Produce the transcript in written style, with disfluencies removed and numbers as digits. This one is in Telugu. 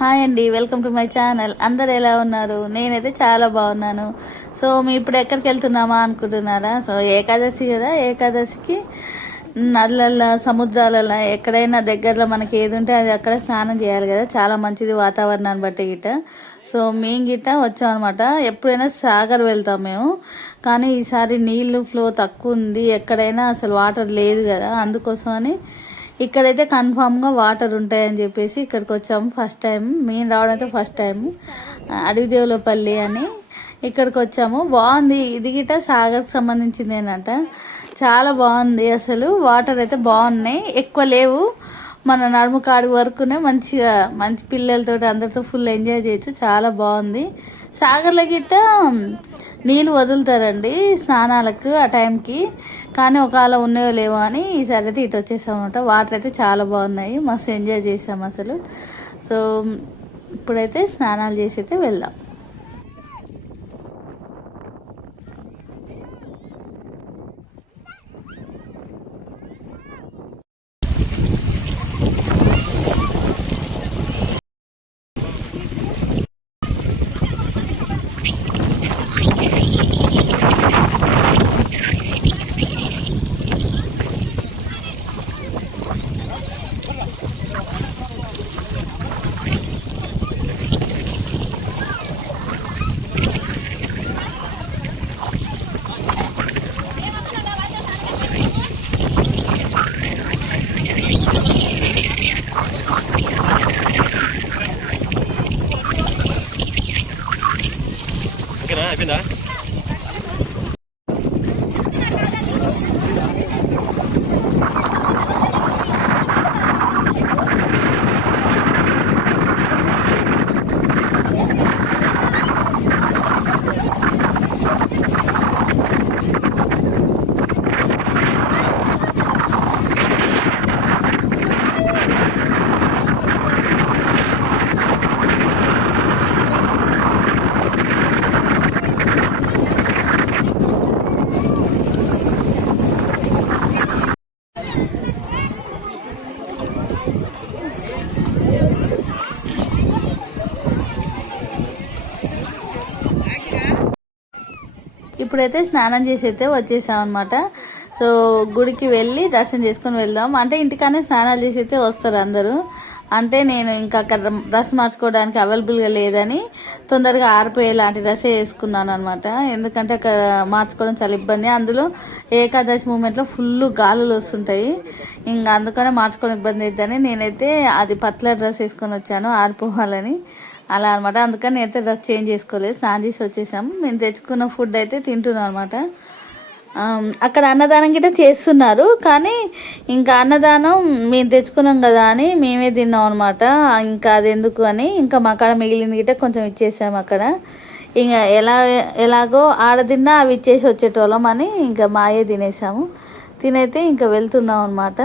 హాయ్ అండి, వెల్కమ్ టు మై ఛానల్. అందరు ఎలా ఉన్నారు? నేనైతే చాలా బాగున్నాను. సో మేము ఇప్పుడు ఎక్కడికి వెళ్తున్నామా అనుకుంటున్నారా? సో ఏకాదశి కదా, ఏకాదశికి నదులల్లో సముద్రాలలో ఎక్కడైనా దగ్గరలో మనకి ఏది ఉంటే అది అక్కడ స్నానం చేయాలి కదా, చాలా మంచిది వాతావరణాన్ని బట్టి గిట్ట. సో మేము గిట్ట వచ్చాం అనమాట. ఎప్పుడైనా సాగర్ వెళ్తాం మేము, కానీ ఈసారి నీళ్ళు ఫ్లో తక్కువ ఉంది, ఎక్కడైనా అసలు వాటర్ లేదు కదా, అందుకోసమని ఇక్కడైతే కన్ఫామ్గా వాటర్ ఉంటాయని చెప్పేసి ఇక్కడికి వచ్చాము. ఫస్ట్ టైం మేము రావడం అయితే ఫస్ట్ టైం. అడవిదేవులపల్లి అని ఇక్కడికి వచ్చాము. బాగుంది, ఇది గిట్ట సాగర్కి సంబంధించింది ఏంటంట. చాలా బాగుంది, అసలు వాటర్ అయితే బాగున్నాయి, ఎక్కువ లేవు, మన నడుము కాడి వరకునే మంచిగా మంచి పిల్లలతో అందరితో ఫుల్ ఎంజాయ్ చేయొచ్చు. చాలా బాగుంది. సాగర్లో గిట్ట నీళ్ళు వదులుతారండి స్నానాలకు ఆ టైంకి, కానీ ఒకవేళ ఉన్నాయో లేవో అని ఈసారి అయితే ఇటు వచ్చేసామన్నమాట. వాటర్ అయితే చాలా బాగున్నాయి, మస్తు ఎంజాయ్ చేసాం అసలు. సో ఇప్పుడైతే స్నానాలు చేసి అయితే వెళ్దాం. అయిపోయిందా? ఇప్పుడైతే స్నానం చేసి అయితే వచ్చేసాం అనమాట. సో గుడికి వెళ్ళి దర్శనం చేసుకొని వెళ్దాం అంటే, ఇంటికానే స్నానాలు చేసి అయితే వస్తారు అందరూ. అంటే నేను ఇంకా అక్కడ డ్రెస్ మార్చుకోవడానికి అవైలబుల్గా లేదని తొందరగా ఆరిపోయే లాంటి డ్రెస్సే వేసుకున్నాను అనమాట. ఎందుకంటే అక్కడ మార్చుకోవడం చాలా ఇబ్బంది, అందులో ఏకాదశి మూమెంట్లో ఫుల్ గాలులు వస్తుంటాయి, ఇంకా అందుకనే మార్చుకోవడం ఇబ్బంది అవుతుందని నేనైతే అది పట్ల డ్రెస్ వేసుకొని వచ్చాను ఆరిపోవాలని, అలా అనమాట. అందుకని నేనైతే డ్రెస్ చేంజ్ చేసుకోలేదు, స్నానం చేసి వచ్చేసాము. మేము తెచ్చుకున్న ఫుడ్ అయితే తింటున్నాం అనమాట. అక్కడ అన్నదానం గిట్ట చేస్తున్నారు, కానీ ఇంకా అన్నదానం మేము తెచ్చుకున్నాం కదా అని మేమే తిన్నాం అనమాట. ఇంకా అది ఎందుకు అని ఇంకా మా కాడ మిగిలింది గిట్ట కొంచెం ఇచ్చేసాము అక్కడ. ఇంకా ఎలాగో ఆడ తిన్నా అవి ఇచ్చేసి వచ్చేటోళ్ళం అని ఇంకా మాయే తినేసాము. తినైతే ఇంకా వెళ్తున్నాం అనమాట.